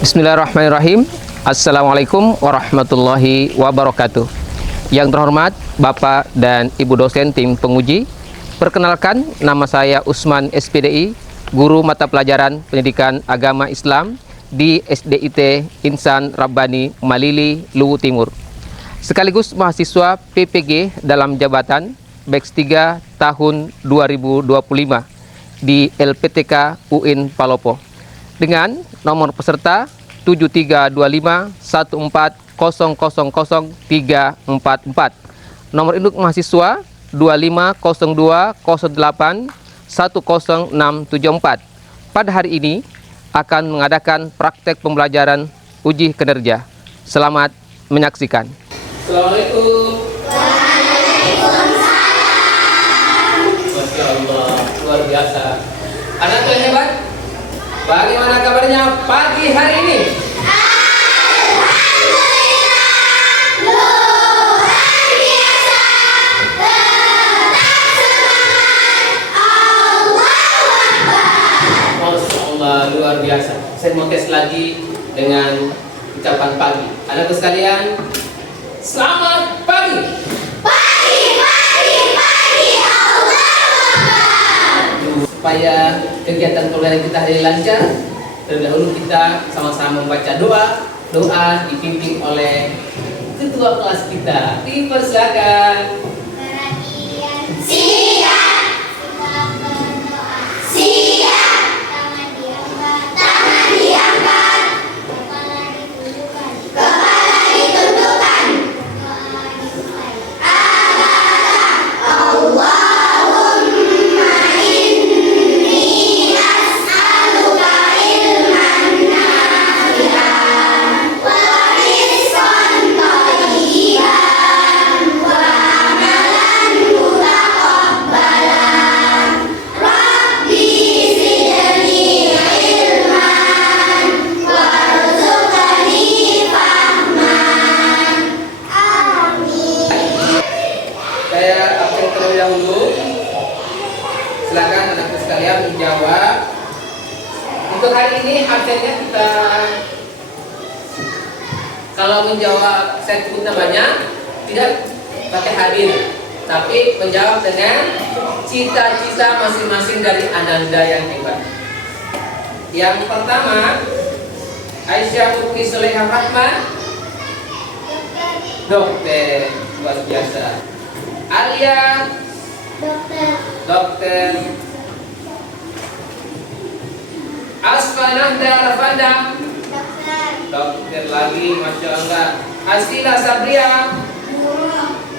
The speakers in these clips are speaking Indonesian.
Bismillahirrahmanirrahim. Assalamualaikum warahmatullahi wabarakatuh. Yang terhormat Bapak dan Ibu dosen tim penguji, perkenalkan nama saya Usman SPDI, guru mata pelajaran pendidikan agama Islam di SDIT Insan Rabbani Malili, Luwu Timur. Sekaligus mahasiswa PPG dalam jabatan Batch 3 tahun 2025 di LPTK UIN Palopo dengan nomor peserta 732514000344, nomor induk mahasiswa 250208106774. Pada hari ini akan mengadakan praktek pembelajaran uji kinerja. Selamat menyaksikan. Assalamualaikum. Waalaikumsalam. Masya Allah, luar biasa. Anak yang hebat. Bagaimana kabarnya pagi hari ini? Alhamdulillah, luar biasa, tetap semangat, Allahu Akbar. Masya Allah, luar biasa. Saya mau tes lagi dengan ucapan pagi. Anakku sekalian, selamat pagi. Pagi, Allahu Akbar. Supaya kegiatan pelajaran kita hari ini lancar, terlebih dahulu kita sama-sama membaca doa dipimpin oleh ketua kelas kita. Dipersilakan. Siap. Siap. Tangan diangkat. Kepala ditundukkan. Allah. Silakan anakku sekalian menjawab. Untuk hari ini absennya kita, kalau menjawab saya sebut namanya tidak pakai hadir, tapi menjawab dengan cita-cita masing-masing dari Ananda yang hebat. Yang pertama, Aisyah Putri Solehah Rahman, dokter, luar biasa. Alia, dokter. Asfanah Darafanda, dokter lagi, masya Allah. Asila Sabria,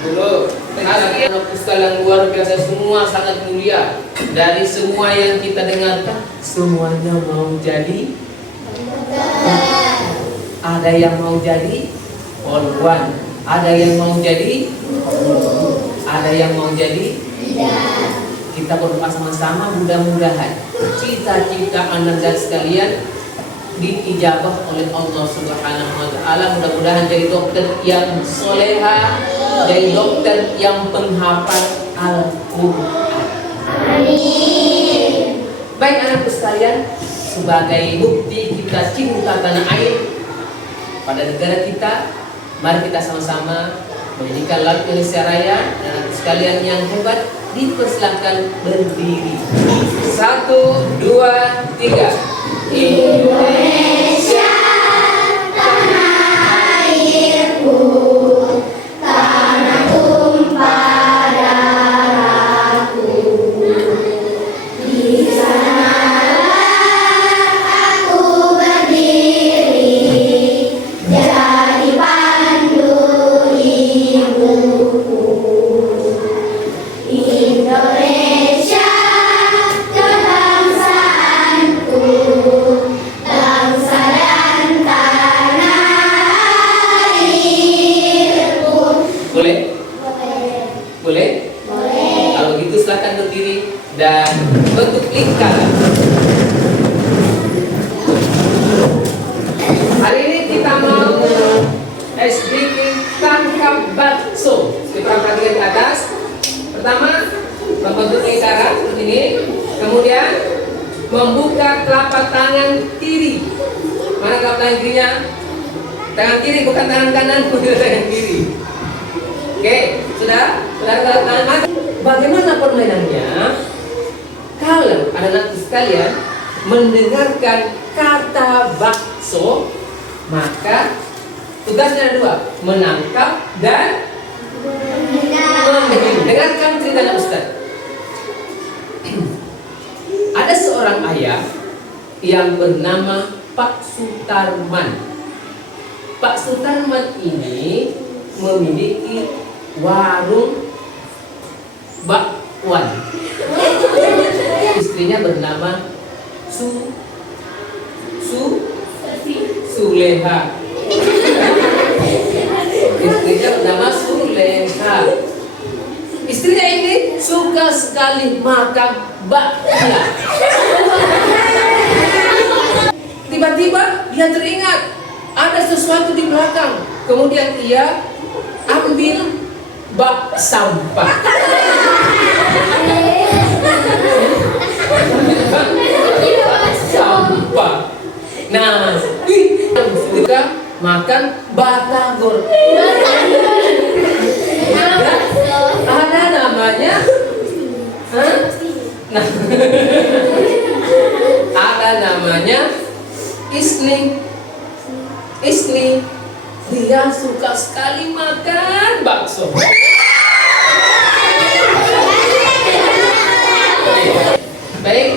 guru. Asila sekalian luar biasa, semua sangat mulia. Dari semua yang kita dengarkan, semuanya mau jadi. Ada yang mau jadi polwan, ada yang mau jadi, ada yang mau jadi. Kita berdoa sama-sama, mudah-mudahan cita-cita Anda sekalian diijabah oleh Allah Subhanahu wa Ta'ala. Mudah-mudahan jadi dokter yang soleha, jadi dokter yang penghafal Al-Quran. Amin. Baik anakku sekalian, sebagai bukti kita cinta tanah air pada negara kita, mari kita sama-sama menyanyikan lagu Indonesia Raya. Anak sekalian yang hebat, dipersilakan berdiri. 1, 2, 3. Indonesia, tanah airku, tanah tumpah darahku. Di sanalah aku berdiri, jadi pandu ibuku. Indonesia, kebangsaanku, bangsa dan tanah airku. Boleh? Boleh? Boleh. Kalau gitu silakan berdiri dan bentuk lingkaran. Hari ini kita mau speaking tangkap bakso. Kita perhatikan di atas. Pertama, membentuk lingkaran seperti ini. Kemudian membuka telapak tangan kiri. Mana kalau tangan kirinya? Tangan kiri, bukan tangan kanan, bukan tangan kiri. Oke, sudah? Sudah tangan mana? Bagaimana permainannya? Kalau anak-anak sekalian mendengarkan kata bakso, maka tugasnya ada dua, menangkap dan dengarkan ceritanya Ustaz. Ada seorang ayah yang bernama Pak Sutarman. Pak Sutarman ini memiliki warung bakwan. Istrinya bernama Suleha. Istrinya bernama Suleha. Istrinya ini suka sekali makan bakpia. Tiba-tiba dia teringat ada sesuatu di belakang. Kemudian ia ambil bak sampah. Sampah. Nah, suka makan batagor. Ada namanya, nah, ada namanya Isni. Dia suka sekali makan bakso. Baik,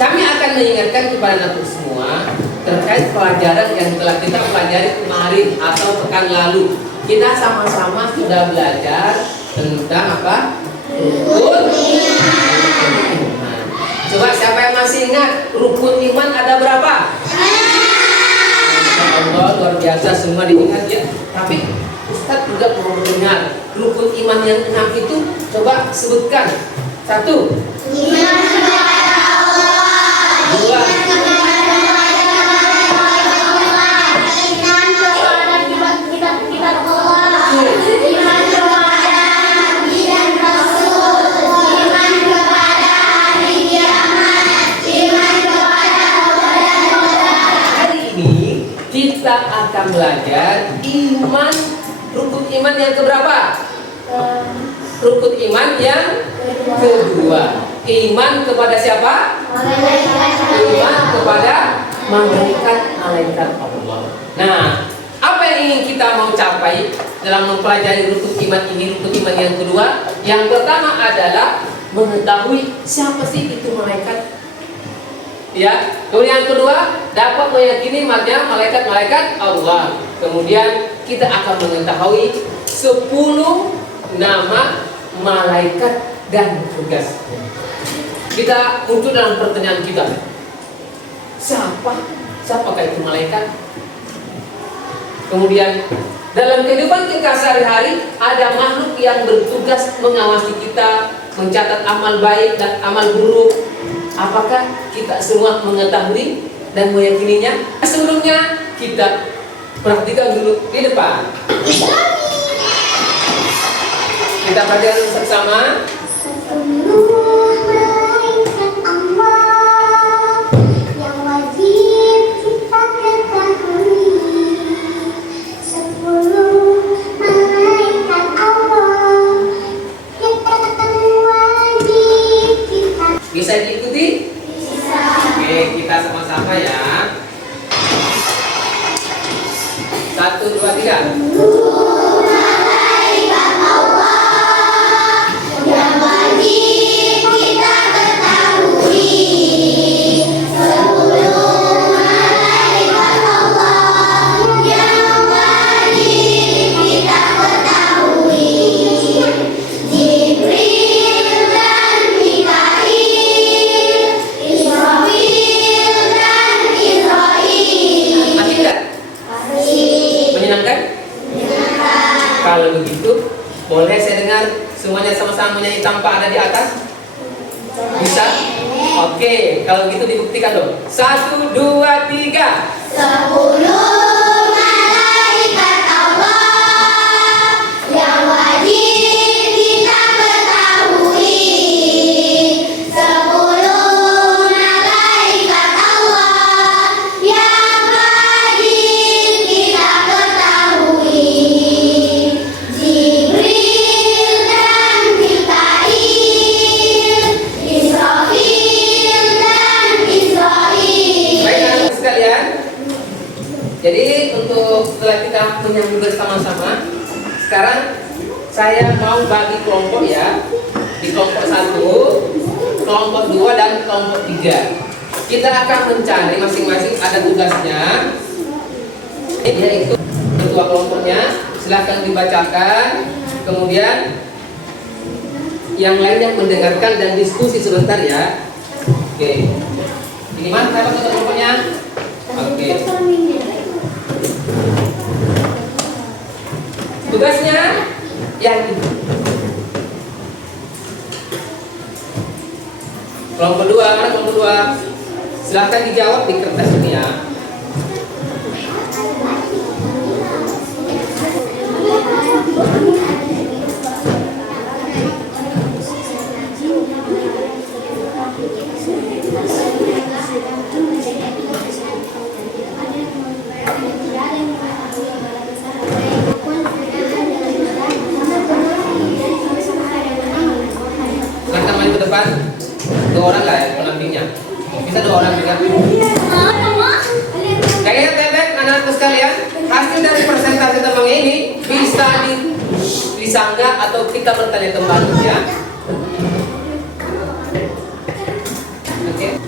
kami akan mengingatkan kepada anak semua terkait pelajaran yang telah kita pelajari kemarin atau pekan lalu. Kita sama-sama sudah belajar tentang apa? Rukun iman. Coba siapa yang masih ingat rukun iman ada berapa? Allah, luar biasa semua diingat ya. Tapi Ustaz juga mau mendengar rukun iman yang 6 itu. Coba sebutkan. 1. Iman kepada Allah. 2. Kita akan belajar iman, rukun iman yang keberapa? Rukun iman yang kedua. Iman kepada siapa? Iman kepada malaikat Allah. Nah, apa yang ingin kita mau capai dalam mempelajari rukun iman ini, rukun iman yang kedua? Yang pertama adalah mengetahui siapa sih itu malaikat. Ya, kemudian yang kedua dapat meyakini malaikat Allah. Kemudian kita akan mengetahui 10 nama malaikat dan tugas. Kita muncul dalam pertanyaan kita. Siapakah itu malaikat? Kemudian dalam kehidupan kita sehari-hari ada makhluk yang bertugas mengawasi kita, mencatat amal baik dan amal buruk. Apakah kita semua mengetahui dan meyakininya? Sebelumnya kita perhatikan dulu di depan. Kita perhatikan bersama. Bisa diikuti? Bisa. Oke, kita sama-sama ya. 1, 2, 3. Malaikat Allah yang wajib kita ketahui. 10 malaikat Allah yang wajib kita ketahui. Jibril dan Mikail, Israfil dan Israil. Masih enggak? Menyenangkan? Menyenangkan. Kalau begitu, boleh saya dengar semuanya sama-sama menyanyi tanpa ada di atas? Bisa? Oke, kalau gitu dibuktikan dong. 1, 2, 3. 10 malaikat Allah yang wajib kita ketahui. 10 malaikat Allah yang wajib Jadi untuk setelah kita menyambung bersama-sama, sekarang saya mau bagi kelompok ya. Di kelompok 1, kelompok 2 dan kelompok 3. Kita akan mencari masing-masing ada tugasnya. Yaitu ketua kelompoknya silahkan dibacakan. Kemudian yang lainnya mendengarkan dan diskusi sebentar ya. Oke. Ini mana siapa ketua kelompoknya? Oke. Tugasnya yang ini. Kelompok 2, mana kelompok 2? Silahkan dijawab di kertas ini ya. Silahkan main ke depan. 2 orang lah ya pendampingnya. Bisa 2 orang juga. Kayaknya bebek anak-anakku sekalian, hasil dari presentasi teman ini bisa disanggah atau kita bertanya kembali ya. Oke. 1.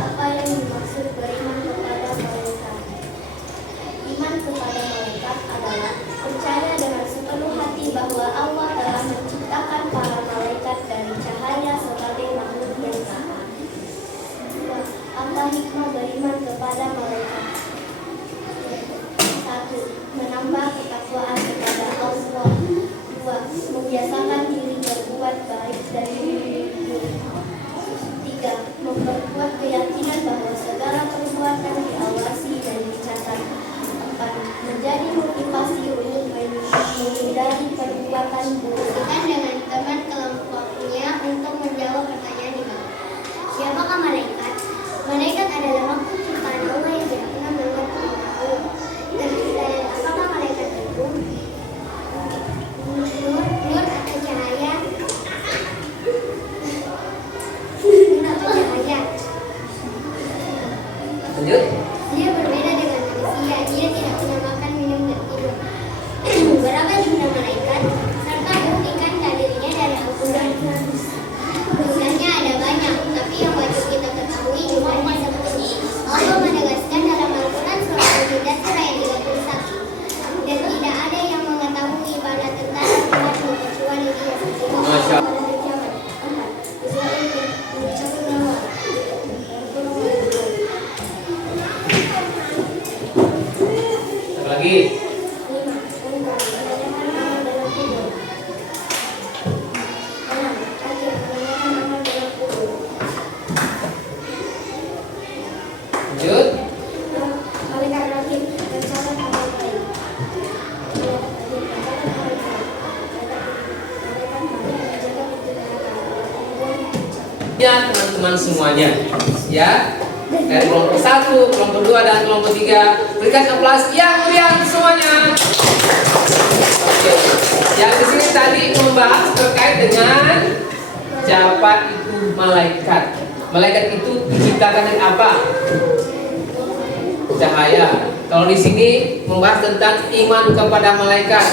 Apa yang dimaksud beriman kepada malaikat? Iman kepada malaikat adalah percaya dengan sepenuh hati bahwa Allah telah menciptakan para malaikat dari cahaya sebagai makhluk yang taat. 2. Apa hikmah beriman kepada malaikat? 1. Menambah ketakwaan kepada Allah. 2. Membiasakan diri berbuat baik dan menyembunyikan. 3. Memperkuat keyakinan bahwa segala perbuatan diawasi dan dicatat. 4. Menjadi motivasi untuk menghindari perbuatan buruk. Dengan teman kelompoknya untuk menjawab pertanyaan di bawah. Siapakah malaikat? Malaikat adalah makhluk ciptaan Allah yang tidak pernah melihat makhluk. Dan apakah malaikat itu? Nur atau cahaya? Nur atau cahaya? Lanjut. Dia berbeda dengan manusia. Dia tidak pernah makan, minum, dan tidur. Berapa jumlah malaikat? Serta buktikan dalilnya dari Al-Quran. Tulisannya ada banyak, tapi yang wajib kita ketahui jumlahnya seperti Allah menegaskan dalam Al-Quran surah Al-Mudaththir ayat 31. Dan tidak ada yang mengetahui pada tentang Tuhanmu kecuali Dia sendiri. Masya Allah. Pada hari kiamat. 4. Mengucapkan nama. Satu lagi. 5. Menanyakan amal dalam kubur. 6. Terakhir, menanyakan amal dalam kubur. Lanjut. Malaikat rakib mencatat amal baik. Malaikat rakib mencatat amal baik. Malaikat mati menjaga pintu neraka. Ya teman-teman semuanya ya, dari kelompok 1, kelompok 2 dan kelompok 3 berikan aplaus yang meriah semuanya. Oke. Yang di sini tadi membahas terkait dengan siapa itu malaikat. Malaikat itu diciptakan dari apa? Cahaya. Kalau di sini membahas tentang iman kepada malaikat.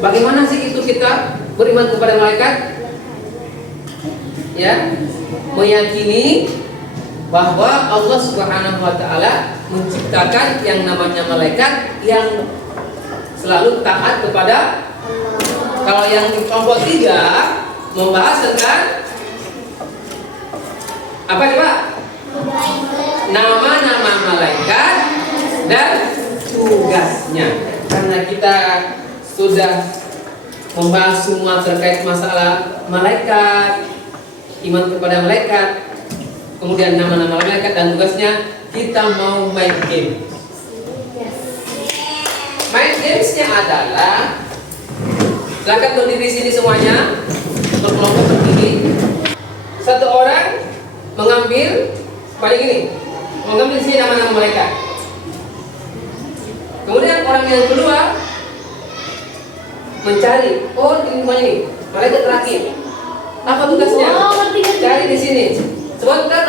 Bagaimana sih itu kita beriman kepada malaikat? Ya, meyakini bahwa Allah Subhanahu wa taala menciptakan yang namanya malaikat yang selalu taat kepada. Kalau yang di kelompok 3 membahas tentang apa coba? Nama-nama malaikat dan tugasnya. Karena kita sudah membahas semua terkait masalah malaikat, iman kepada malaikat, kemudian nama-nama malaikat dan tugasnya, kita mau main game. Main gamesnya adalah, silakan berdiri sini semuanya, berkelompok berdiri. Satu orang mengambil, paling ini, mengambil sini nama-nama malaikat. Kemudian orang yang kedua mencari, oh ini semuanya ini, malaikat terakhir. Apa tugasnya? Cari di sini. Sebentar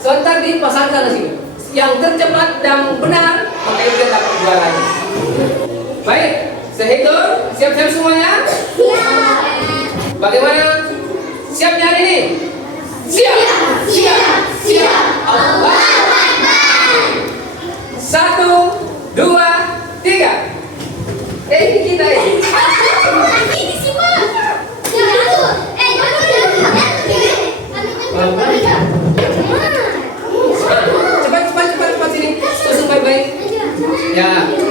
sebentar dipasangkan di sini. Yang tercepat dan benar maka itu yang dapat juaranya. Baik, saya hitung. Siap-siap semuanya? Siap. Bagaimana? Siapnya hari ini? Siap. Siap. Siap. Allah. 1, 2, 3. Ini kita ini. Cepat sini. Susun baik-baik. Ya. 3.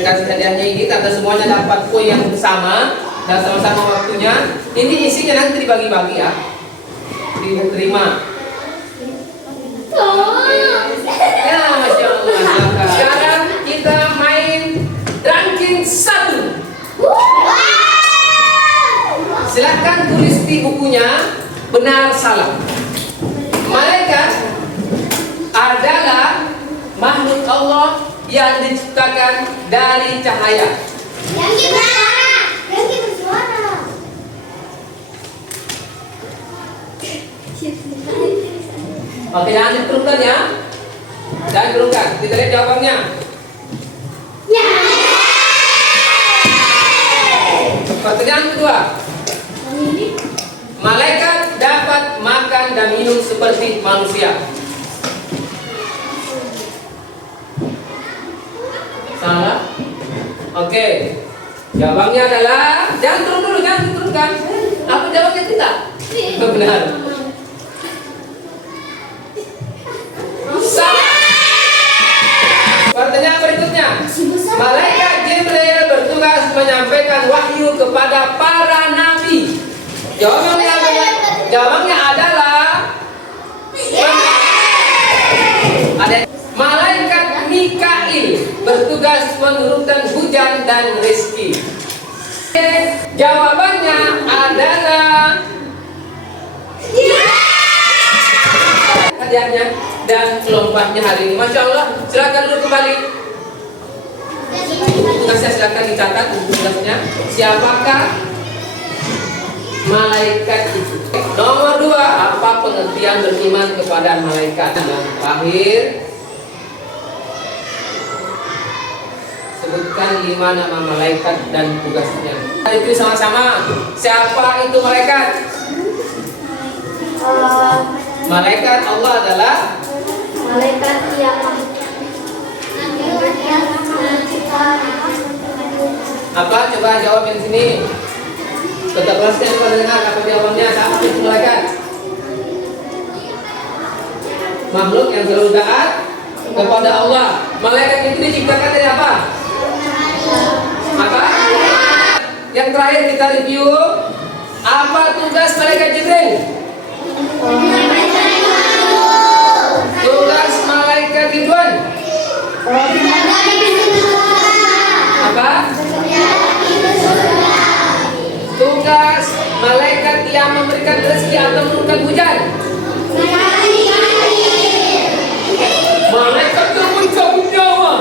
Kasih hadiahnya ini karena semuanya dapat poin yang sama dan sama-sama waktunya. Ini isinya nanti dibagi-bagi ya. Diterima. Ya, Masya Allah. Sekarang kita main ranking 1. Silakan tulis di bukunya benar salah. Malaikat adalah makhluk Allah yang diciptakan dari cahaya. Oke, jangan diturunkan ya. Jangan diturunkan. Kita lihat jawabannya. Pertanyaan kedua. Malaikat dapat makan dan minum seperti manusia. Salah. Oke. Jawabannya adalah jangan turun dulu, jangan diturunkan. Apa jawabnya tidak? Benar. Salah. Pertanyaan berikutnya. Malaikat Jibril bertugas menyampaikan wahyu kepada para nabi. Jawabannya adalah ada. Malaikat Mikail bertugas menurunkan hujan dan rezeki. Jawabannya adalah hadiahnya dan lompatnya hari ini. Masya Allah. Silakan dulu kembali. Tugasnya silakan dicatat tugasnya. Siapakah malaikat itu? Nomor 2, apa pengertian beriman kepada malaikat? Yang terakhir, sebutkan 5 nama malaikat dan tugasnya. Itu sama-sama. Siapa itu malaikat? Malaikat Allah adalah malaikat yang apa? Coba jawab yang sini. Tetap kelasnya coba dengar apa jawabannya. Siapa itu malaikat? Makhluk yang selalu taat kepada Allah. Malaikat itu diciptakan dari apa? Apa? Yang terakhir kita review. Apa tugas malaikat Jibril? Tugas malaikat Ridwan apa? Tugas malaikat yang memberikan rezeki atau menurunkan hujan. Malaikat yang mencabut nyawa.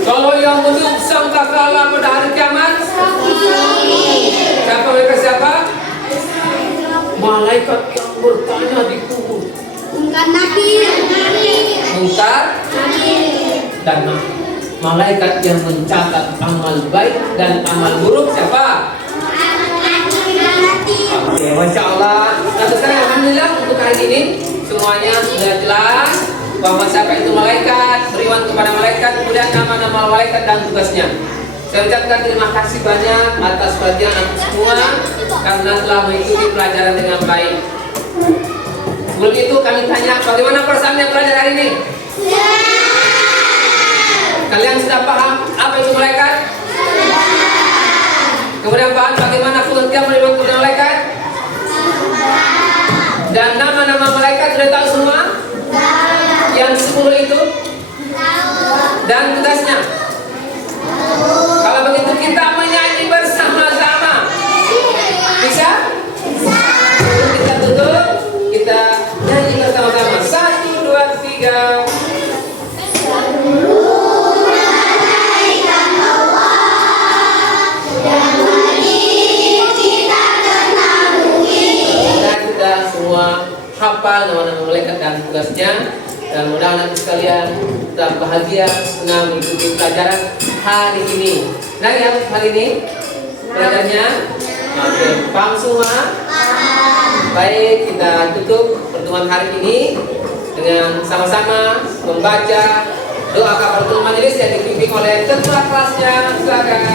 Kalau yang meniup sangkakala pada hari kiamat, siapa mereka siapa? Malaikat yang bertanya di kubur. Munkar dan malaikat yang mencatat amal baik dan amal buruk siapa? Oke, Masya Allah. Nah, sekarang alhamdulillah untuk hari ini semuanya sudah jelas bahwa siapa itu malaikat, beriman kepada malaikat, kemudian nama-nama malaikat dan tugasnya. Saya ucapkan terima kasih banyak atas perhatian antum semua karena telah mengikuti pelajaran dengan baik. Sebelum itu kami tanya, bagaimana perasaannya belajar hari ini? Kalian sudah paham apa itu malaikat? Kemudian paham bagaimana pengertian menerima malaikat? Dan nama-nama malaikat sudah tahu semua? Yang 10 itu? Dan tugasnya? Kalau begitu kita menyanyi bersama-sama. Bisa? Kita tutup, kita nyanyi bersama-sama. 1, 2, 3. Kita semua hafal nama-nama malaikat dan tugasnya. Dan mudah-mudahan sekalian tetap bahagia, senang mengikuti pelajaran hari ini. Nah ya, hari ini pelajarannya. Oke, paham semua? Baik, kita tutup pertemuan hari ini dengan sama-sama membaca doa kafaratul majelis yang dipimpin oleh ketua kelasnya. Silakan.